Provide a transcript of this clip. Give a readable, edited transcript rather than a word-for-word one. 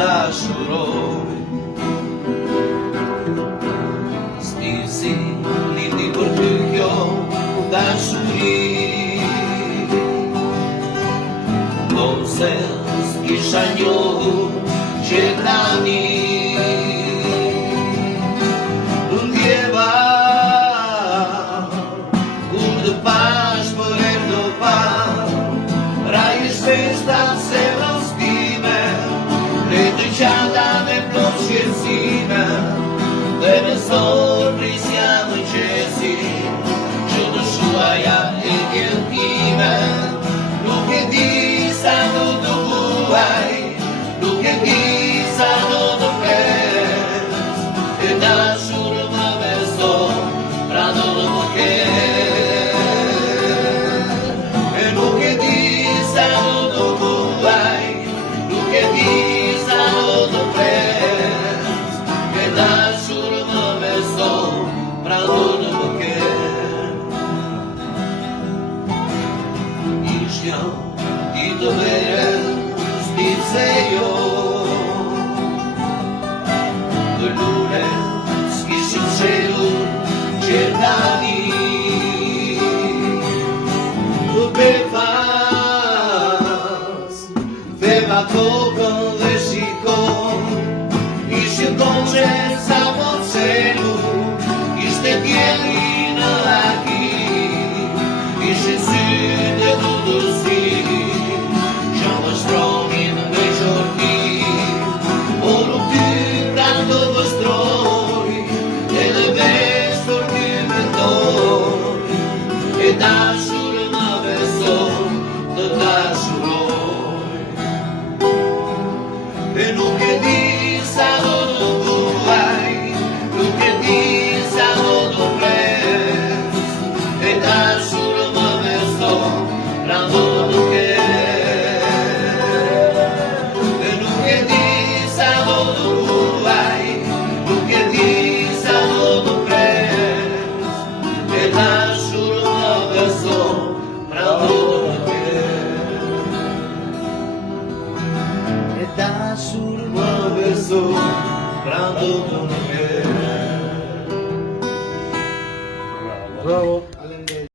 dashuroj. Stisi lindi për ty kjo dashuri, ose s'kisha njohur që tani ndjeva kur të pash për erdo pa rajës festat se rostime le të qanda me plot shqetsime dhe me sot prisja më qesi që të shuaja e kjellime. Nuk e di sa do të buaj, nuk e di sa do të pes, e dashur më beso, pra do të më kesh. E nuk e di sa do të buaj, nuk e di sa do të pes, e dashur më beso, pra do të më kesh. Ishja ti të vere, s'dim se jo të lure, s'kishim qelur që tani të befas thema kokën dhe shikon, ishte konqe sa po celu, ishte djeli në aki, ishte sytë e të dërsi që më shtronin me qorti, por nuk ty pra të vështroj, edhe vesh për ty mendoj, e dashur më beso, të dashuroj. E nuk e di